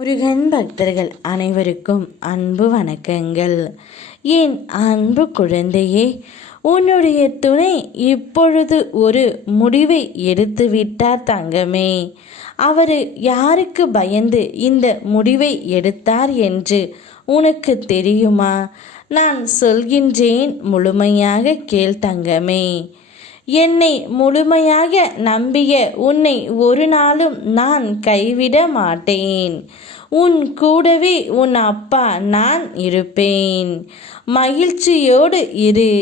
முருகன் பக்தர்கள் அனைவருக்கும் அன்பு வணக்கங்கள். என் அன்பு குழந்தையே, உன்னுடைய துணை இப்பொழுது ஒரு முடிவை எடுத்துவிட்டார் தங்கமே. அவர் யாருக்கு பயந்து இந்த முடிவை எடுத்தார் என்று உனக்கு தெரியுமா? நான் சொல்கின்றேன், முழுமையாக கேள் தங்கமே. என்னை முழுமையாக நம்பிய உன்னை ஒரு நாளும் நான் கைவிட மாட்டேன். உன் கூடவே உன் அப்பா நான் இருப்பேன். மகிழ்ச்சியோடு இரு.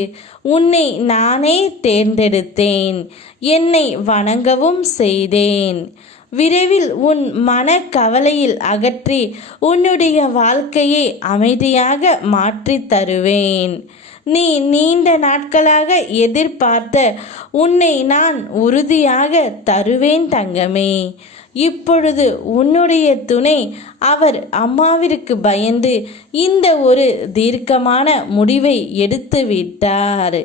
உன்னை நானே தேர்ந்தெடுத்தேன். என்னை வணங்கவும் செய்தேன். விரைவில் உன் மன கவலையில் அகற்றி உன்னுடைய வாழ்க்கையை அமைதியாக மாற்றித் தருவேன். நீ நீண்ட நாட்களாக எதிர்பார்த்த உன்னை நான் உறுதியாக தருவேன் தங்கமே. இப்பொழுது உன்னுடைய துணை அவர் அம்மாவிற்கு பயந்து இந்த ஒரு தீர்க்கமான முடிவை எடுத்து விட்டார்.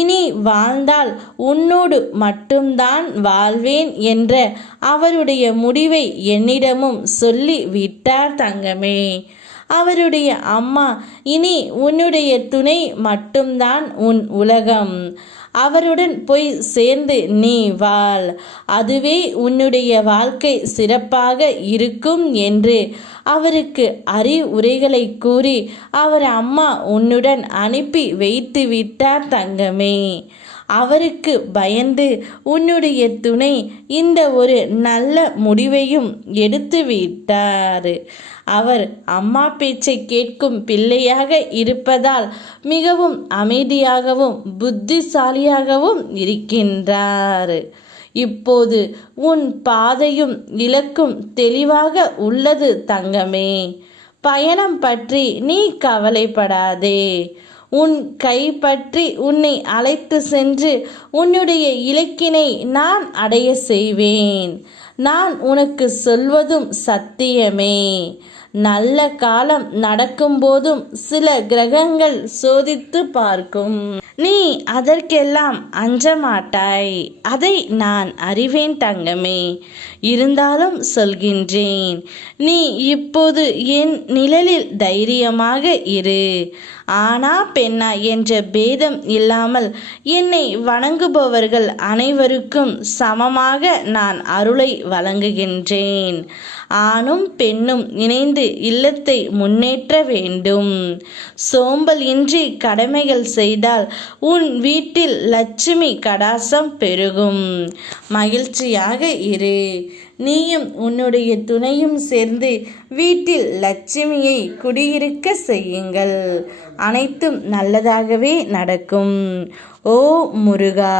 இனி வாழ்ந்தால் உன்னோடு மட்டும்தான் வாழ்வேன் என்ற அவருடைய முடிவை என்னிடமும் சொல்லி விட்டார் தங்கமே. அவருடைய அம்மா, இனி உன்னுடைய துணை மட்டும்தான் உன் உலகம். அவருடன் போய் சேர்ந்து நீ வாழ். அதுவே உன்னுடைய வாழ்க்கை சிறப்பாக இருக்கும் என்று அவருக்கு அறிவுரைகளை கூறி அவர் அம்மா உன்னுடன் அனுப்பி வைத்து விட்டார் தங்கமே. அவருக்கு பயந்து உன்னுடைய துணை இந்த ஒரு நல்ல முடிவையும் எடுத்து விட்டார். அவர் அம்மா பேச்சை கேட்கும் பிள்ளையாக இருப்பதால் மிகவும் அமைதியாகவும் புத்திசாலியாகவும் இருக்கின்றார். இப்போது உன் பாதையும் இலக்கும் தெளிவாக உள்ளது தங்கமே. பயணம் பற்றி நீ கவலைப்படாதே. உன் கை பற்றி உன்னை அழைத்து சென்று உன்னுடைய இலக்கினை நான் அடைய செய்வேன். நான் உனக்கு சொல்வதும் சத்தியமே. நல்ல காலம் நடக்கும்போதும் சில கிரகங்கள் சோதித்து பார்க்கும். நீ அதற்கெல்லாம் அஞ்ச மாட்டாய். அதை நான் அறிவேன் தங்கமே. இருந்தாலும் சொல்கின்றேன், நீ இப்போது என் நிழலில் தைரியமாக இரு. ஆனா பெண்ணா என்ற பேதம் இல்லாமல் என்னை வணங்குபவர்கள் அனைவருக்கும் சமமாக நான் அருளை வழங்குகின்றேன். ஆணும் பெண்ணும் இணைந்து இல்லத்தை முன்னேற்ற வேண்டும். சோம்பல் இன்றி கடமைகள் செய்தால் உன் வீட்டில் லட்சுமி கடாசம் பெருகும். மகிழ்ச்சியாக இரு. நீயும் உன்னுடைய துணையும் சேர்ந்து வீட்டில் லட்சுமியை குடியிருக்க செய்யுங்கள். அனைத்தும் நல்லதாகவே நடக்கும். ஓ முருகா.